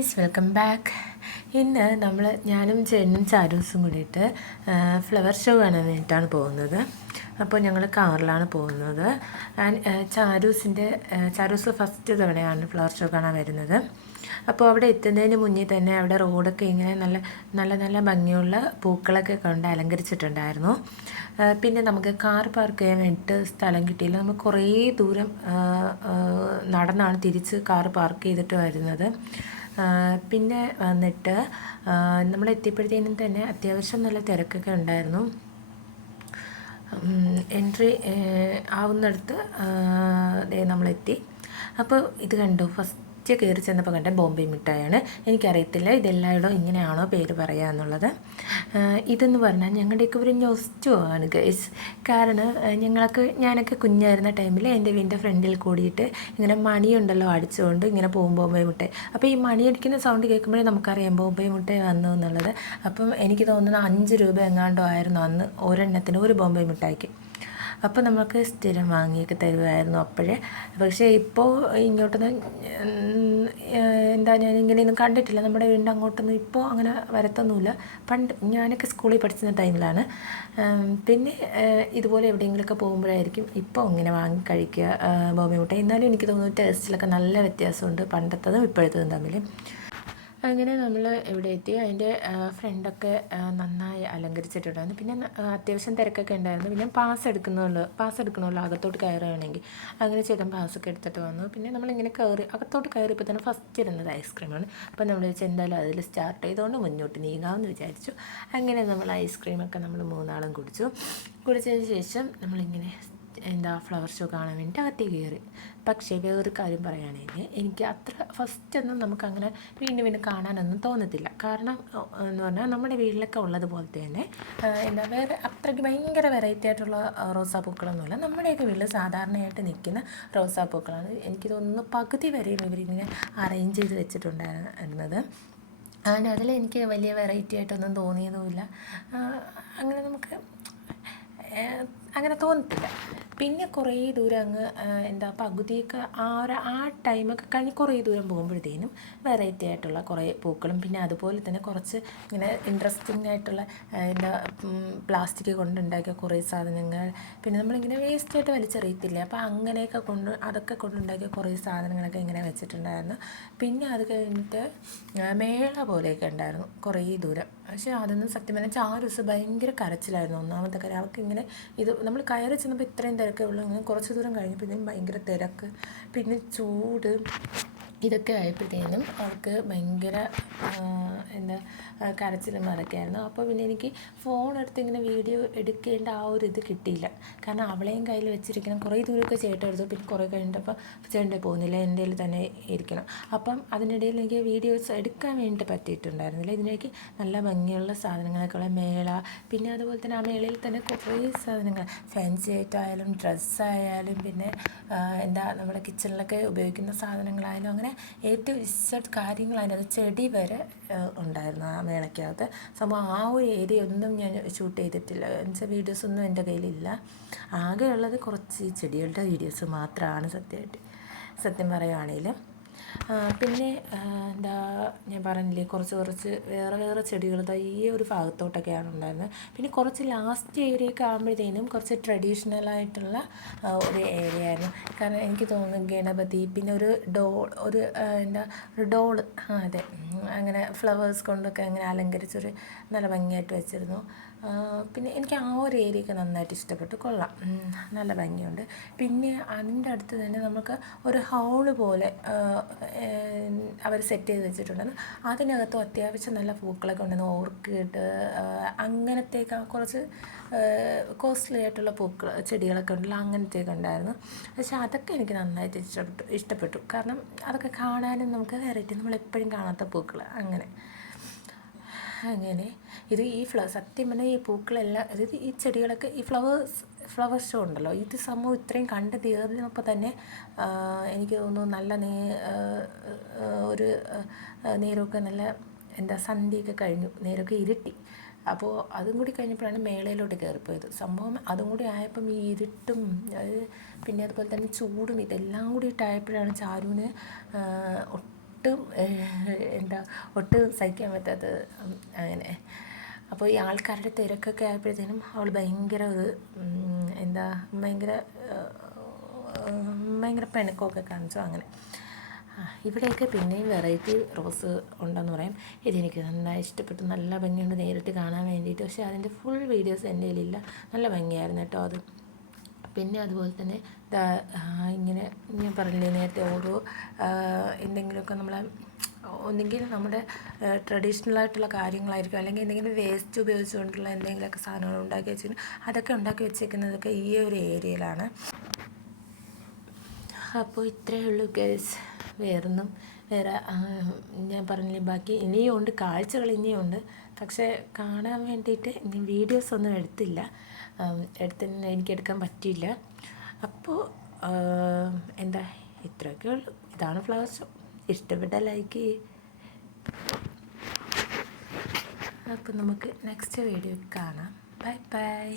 Guys, welcome back. ഇന്ന് ഞാനും ചേട്ടനും ചാരൂസും കൂടിയിട്ട് ഫ്ലവർ ഷോ കാണാൻ വേണ്ടിയിട്ടാണ് പോകുന്നത്. അപ്പോൾ ഞങ്ങൾ കാറിലാണ് പോകുന്നത്. ചാരൂസ് ഫസ്റ്റ് തവണയാണ് ഫ്ലവർ ഷോ കാണാൻ വരുന്നത്. അപ്പോൾ അവിടെ എത്തുന്നതിന് മുന്നേ തന്നെ അവിടെ റോഡൊക്കെ ഇങ്ങനെ നല്ല നല്ല നല്ല ഭംഗിയുള്ള പൂക്കളൊക്കെ കൊണ്ട് അലങ്കരിച്ചിട്ടുണ്ടായിരുന്നു. പിന്നെ നമുക്ക് കാർ പാർക്ക് ചെയ്യാൻ വേണ്ടിയിട്ട് സ്ഥലം കിട്ടിയില്ല. നമ്മൾ കുറേ ദൂരം നടന്നാണ് തിരിച്ച് കാർ പാർക്ക് ചെയ്തിട്ട് വരുന്നത്. പിന്നെ വന്നിട്ട് നമ്മൾ എത്തിയപ്പോഴത്തേനും തന്നെ അത്യാവശ്യം നല്ല തിരക്കൊക്കെ ഉണ്ടായിരുന്നു. എൻട്രി ആവുന്നിടത്ത് നമ്മളെത്തി. അപ്പോൾ ഇത് കണ്ടു, ഫസ്റ്റ് കയറി ചെന്നപ്പോൾ കണ്ട ബോംബെ മിഠായിയാണ്. എനിക്കറിയത്തില്ല ഇതെല്ലായിടവും ഇങ്ങനെയാണോ പേര് പറയുക എന്നുള്ളത്. ഇതെന്ന് പറഞ്ഞാൽ ഞങ്ങളുടെയൊക്കെ ഒരു നൊസ്റ്റോ ആണ് ഗൈസ്. കാരണം ഞാനൊക്കെ കുഞ്ഞായിരുന്ന ടൈമിൽ എൻ്റെ വീടിൻ്റെ ഫ്രണ്ടിൽ കൂടിയിട്ട് ഇങ്ങനെ മണിയുണ്ടല്ലോ അടിച്ചുകൊണ്ട് ഇങ്ങനെ പോകും ബോംബെ മിഠായി. അപ്പോൾ ഈ മണി അടിക്കുന്ന സൗണ്ട് കേൾക്കുമ്പോഴേ നമുക്കറിയാം ബോംബെ മിഠായി വന്നു എന്നുള്ളത്. അപ്പം എനിക്ക് തോന്നുന്നു 5 രൂപ എങ്ങാണ്ടോ ആയിരുന്നു അന്ന് ഒരെണ്ണത്തിന്, ഒരു ബോംബെ മിഠായിക്ക്. അപ്പോൾ നമുക്ക് സ്ഥിരം വാങ്ങിയൊക്കെ തരുമായിരുന്നു അപ്പോഴേ. പക്ഷേ ഇപ്പോൾ ഇങ്ങോട്ടൊന്നും ഞാനിങ്ങനെയൊന്നും കണ്ടിട്ടില്ല. നമ്മുടെ വീടിൻ്റെ അങ്ങോട്ടൊന്നും ഇപ്പോൾ അങ്ങനെ വരത്തൊന്നുമില്ല. പണ്ട് ഞാനൊക്കെ സ്കൂളിൽ പഠിച്ചിരുന്ന ടൈമിലാണ്. പിന്നെ ഇതുപോലെ എവിടെയെങ്കിലുമൊക്കെ പോകുമ്പോഴായിരിക്കും ഇപ്പോൾ ഇങ്ങനെ വാങ്ങി കഴിക്കുക ബോംബെ മിഠായി. എന്നാലും എനിക്ക് തോന്നുന്നു ടേസ്റ്റിലൊക്കെ നല്ല വ്യത്യാസമുണ്ട് പണ്ടത്തതും ഇപ്പോഴത്തതും തമ്മിൽ. അങ്ങനെ നമ്മൾ ഇവിടെ എത്തി. അതിൻ്റെ ഫ്രണ്ടൊക്കെ നന്നായി അലങ്കരിച്ചിട്ടുണ്ടായിരുന്നു. പിന്നെ അത്യാവശ്യം തിരക്കൊക്കെ ഉണ്ടായിരുന്നു. പിന്നെ പാസ് എടുക്കണമല്ലോ അകത്തോട്ട് കയറുകയാണെങ്കിൽ. അങ്ങനെ ചേട്ടൻ പാസ്സൊക്കെ എടുത്തിട്ട് വന്നു. പിന്നെ നമ്മളിങ്ങനെ അകത്തോട്ട് കയറിയപ്പോൾ തന്നെ ഫസ്റ്റ് ഇരുന്നത് ഐസ്ക്രീമാണ്. അപ്പോൾ നമ്മൾ വെച്ച് എന്തായാലും അതിൽ സ്റ്റാർട്ട് ചെയ്തുകൊണ്ട് മുന്നോട്ട് നീങ്ങാമെന്ന് വിചാരിച്ചു. അങ്ങനെ നമ്മൾ ഐസ്ക്രീമൊക്കെ നമ്മൾ 3 കുടിച്ചതിന് ശേഷം നമ്മളിങ്ങനെ ഫ്ലവർ ഷോ കാണാൻ വേണ്ടിയിട്ട് അകത്തേക്ക് കയറി. പക്ഷേ വേറൊരു കാര്യം പറയുകയാണെങ്കിൽ എനിക്ക് അത്ര ഫസ്റ്റൊന്നും നമുക്കങ്ങനെ വീണ്ടും കാണാനൊന്നും തോന്നത്തില്ല. കാരണം എന്ന് പറഞ്ഞാൽ നമ്മുടെ വീട്ടിലൊക്കെ ഉള്ളതുപോലത്തെ തന്നെ വേറെ അത്രയ്ക്ക് ഭയങ്കര വെറൈറ്റി ആയിട്ടുള്ള റോസാപ്പൂക്കളൊന്നുമില്ല. നമ്മുടെയൊക്കെ വീട്ടിൽ സാധാരണയായിട്ട് നിൽക്കുന്ന റോസാപ്പൂക്കളാണ്. എനിക്ക് തോന്നുന്നു പകുതി വരെയും ഇവരിങ്ങനെ അറേഞ്ച് ചെയ്ത് വെച്ചിട്ടുണ്ടായിരുന്നത്. അതിൽ എനിക്ക് വലിയ വെറൈറ്റി ആയിട്ടൊന്നും തോന്നിയതുമില്ല. അങ്ങനെ തോന്നത്തില്ല. പിന്നെ കുറേ ദൂരം പകുതിയൊക്കെ ആ ടൈമൊക്കെ കഴിഞ്ഞ് കുറേ ദൂരം പോകുമ്പോഴത്തേനും വെറൈറ്റി ആയിട്ടുള്ള കുറേ പൂക്കളും പിന്നെ അതുപോലെ തന്നെ കുറച്ച് ഇങ്ങനെ ഇൻട്രസ്റ്റിംഗ് ആയിട്ടുള്ള പ്ലാസ്റ്റിക് കൊണ്ടുണ്ടാക്കിയ കുറേ സാധനങ്ങൾ, പിന്നെ നമ്മളിങ്ങനെ വേസ്റ്റായിട്ട് വലിച്ചെറിയത്തില്ലേ, അപ്പോൾ അതൊക്കെ കൊണ്ടുണ്ടാക്കിയ കുറേ സാധനങ്ങളൊക്കെ ഇങ്ങനെ വെച്ചിട്ടുണ്ടായിരുന്നു. പിന്നെ അത് കഴിഞ്ഞിട്ട് മേള പോലെയൊക്കെ ഉണ്ടായിരുന്നു കുറേ ദൂരം. പക്ഷേ അതൊന്നും സത്യം പറഞ്ഞാൽ ചാരൂസ് ഭയങ്കര കരച്ചിലായിരുന്നു. ഒന്നാമത്തെ കാര്യം അവർക്ക് ഇങ്ങനെ നമ്മൾ കയറി ചെന്നപ്പോൾ ഇത്രയും തിരക്കേ ഉള്ളൂ. ഇങ്ങനെ കുറച്ച് ദൂരം കഴിഞ്ഞപ്പോഴത്തേനും ഭയങ്കര തിരക്ക്, പിന്നെ ചൂട്, ഇതൊക്കെ ആയപ്പോഴത്തേനും അവർക്ക് ഭയങ്കര കരച്ചിലും അതൊക്കെയായിരുന്നു. അപ്പോൾ പിന്നെ എനിക്ക് ഫോൺ എടുത്ത് ഇങ്ങനെ വീഡിയോ എടുക്കേണ്ട ആ ഒരു ഇത് കിട്ടിയില്ല. കാരണം അവളെയും കയ്യിൽ വെച്ചിരിക്കണം. കുറേ ദൂരമൊക്കെ ചേട്ടൻ എടുത്തു. പിന്നെ കുറേ കഴിഞ്ഞപ്പോൾ ചേട്ടൻ്റെ പോകുന്നില്ല, എൻ്റെ കയ്യിൽ തന്നെ ഇരിക്കണം. അപ്പം അതിനിടയിൽ എനിക്ക് വീഡിയോസ് എടുക്കാൻ വേണ്ടിയിട്ട് പറ്റിയിട്ടുണ്ടായിരുന്നില്ല. ഇതിലേക്ക് നല്ല ഭംഗിയുള്ള സാധനങ്ങളൊക്കെ ഉള്ള മേള, പിന്നെ അതുപോലെ തന്നെ ആ മേളയിൽ തന്നെ കുറേ സാധനങ്ങൾ ഫാൻസി ആയിട്ടായാലും ഡ്രസ്സായാലും പിന്നെ നമ്മുടെ കിച്ചണിലൊക്കെ ഉപയോഗിക്കുന്ന സാധനങ്ങളായാലും അങ്ങനെ ഏറ്റവും കാര്യങ്ങളായാലും അത് ചെടി വരെ ഉണ്ടായിരുന്നു ആ മേളയ്ക്കകത്ത്. സംഭവം ആ ഒരു ഏരിയ ഒന്നും ഞാൻ ഷൂട്ട് ചെയ്തിട്ടില്ല. എന്നുവെച്ചാൽ വീഡിയോസൊന്നും എൻ്റെ കയ്യിലില്ല. ആകെയുള്ളത് കുറച്ച് ചെടികളുടെ വീഡിയോസ് മാത്രമാണ് സത്യം പറയുകയാണെങ്കിൽ. പിന്നെ ഞാൻ പറഞ്ഞില്ലേ കുറച്ച് വേറെ ചെടികൾ ഈ ഒരു ഭാഗത്തോട്ടൊക്കെയാണ് ഉണ്ടായിരുന്നത്. പിന്നെ കുറച്ച് ലാസ്റ്റ് ഏരിയയൊക്കെ ആകുമ്പോഴത്തേനും കുറച്ച് ട്രഡീഷണലായിട്ടുള്ള ഒരു ഏരിയ ആയിരുന്നു. കാരണം എനിക്ക് തോന്നുന്നു ഗണപതി, പിന്നെ ഒരു ഡോള് അതെ, അങ്ങനെ ഫ്ലവേഴ്സ് കൊണ്ടൊക്കെ അങ്ങനെ അലങ്കരിച്ചൊരു നല്ല ഭംഗിയായിട്ട് വെച്ചിരുന്നു. പിന്നെ എനിക്ക് ആ ഒരു ഏരിയയൊക്കെ നന്നായിട്ട് ഇഷ്ടപ്പെട്ടു. കൊള്ളാം, നല്ല ഭംഗിയുണ്ട്. പിന്നെ അതിൻ്റെ അടുത്ത് തന്നെ നമുക്ക് ഒരു ഹോള് പോലെ അവർ സെറ്റ് ചെയ്ത് വെച്ചിട്ടുണ്ടെന്ന്. അതിനകത്തും അത്യാവശ്യം നല്ല പൂക്കളൊക്കെ ഉണ്ടെന്ന്, ഓർക്കിഡ് അങ്ങനത്തെയൊക്കെ കുറച്ച് കോസ്റ്റ്ലി ആയിട്ടുള്ള ചെടികളൊക്കെ ഉണ്ടല്ലോ, അങ്ങനത്തെയൊക്കെ ഉണ്ടായിരുന്നു. പക്ഷെ അതൊക്കെ എനിക്ക് നന്നായിട്ട് ഇഷ്ടപ്പെട്ടു. കാരണം അതൊക്കെ കാണാനും നമുക്ക് വെറൈറ്റി, നമ്മളെപ്പോഴും കാണാത്ത പൂക്കൾ അങ്ങനെ ഇത് സത്യം പറഞ്ഞാൽ ഈ പൂക്കളെല്ലാം, അതായത് ഈ ചെടികളൊക്കെ ഈ ഫ്ലവർ ഷോ ഉണ്ടല്ലോ, ഇത് സംഭവം ഇത്രയും കണ്ട് തീർന്നപ്പോൾ തന്നെ എനിക്ക് തോന്നുന്നു നല്ല ഒരു നേരമൊക്കെ നല്ല സന്ധ്യയൊക്കെ കഴിഞ്ഞു, നേരമൊക്കെ ഇരുട്ടി. അപ്പോൾ അതും കൂടി കഴിഞ്ഞപ്പോഴാണ് മേളയിലോട്ട് കയറിപ്പോയത്. സംഭവം അതും കൂടി ആയപ്പം ഈ ഇരുട്ടും പിന്നെ അതുപോലെ തന്നെ ചൂടും ഇതെല്ലാം കൂടിയിട്ടായപ്പോഴാണ് ചാരുവിന് ഒട്ടും സഹിക്കാൻ പറ്റാത്തത് അങ്ങനെ. അപ്പോൾ ഈ ആൾക്കാരുടെ തിരക്കൊക്കെ ആയപ്പോഴത്തേനും അവൾ ഭയങ്കര ഭയങ്കര പിണക്കമൊക്കെ കാണിച്ചു അങ്ങനെ. ഇവിടെയൊക്കെ പിന്നെയും വെറൈറ്റി റോസ് ഉണ്ടെന്ന് പറയും. ഇതെനിക്ക് നന്നായി ഇഷ്ടപ്പെട്ടു, നല്ല ഭംഗിയുണ്ട് നേരിട്ട് കാണാൻ വേണ്ടിയിട്ട്. പക്ഷേ അതിൻ്റെ ഫുൾ വീഡിയോസ് എൻ്റെ കയ്യിലില്ല. നല്ല ഭംഗിയായിരുന്നു കേട്ടോ അത്. പിന്നെ അതുപോലെ തന്നെ ഇങ്ങനെ ഞാൻ പറഞ്ഞില്ലേ നേരത്തെ, ഓരോ എന്തെങ്കിലുമൊക്കെ ഒന്നെങ്കിൽ നമ്മുടെ ട്രഡീഷണലായിട്ടുള്ള കാര്യങ്ങളായിരിക്കും, അല്ലെങ്കിൽ എന്തെങ്കിലും വേസ്റ്റ് ഉപയോഗിച്ചുകൊണ്ടുള്ള എന്തെങ്കിലുമൊക്കെ സാധനങ്ങൾ ഉണ്ടാക്കി വെച്ചിട്ടുണ്ട്. അതൊക്കെ ഉണ്ടാക്കി വെച്ചേക്കുന്നതൊക്കെ ഈ ഒരു ഏരിയയിലാണ്. അപ്പോൾ ഇത്രയേ ഉള്ളൂ ഗൈസ്. വേറെ ഞാൻ പറഞ്ഞില്ലേ, ബാക്കി ഇനിയും ഉണ്ട്, കാഴ്ചകൾ ഇനിയും ഉണ്ട്. പക്ഷേ കാണാൻ വേണ്ടിയിട്ട് ഇനി വീഡിയോസ് ഒന്നും എടുത്തില്ല, എനിക്കെടുക്കാൻ പറ്റിയില്ല. അപ്പോൾ ഇത്രയൊക്കെ ഉള്ളൂ. ഇതാണ് ഫ്ലവർ ഷോ. ഇഷ്ടപ്പെട്ട ലൈക്ക് ചെയ്യ്. അപ്പോൾ നമുക്ക് നെക്സ്റ്റ് വീഡിയോ കാണാം. Bye bye.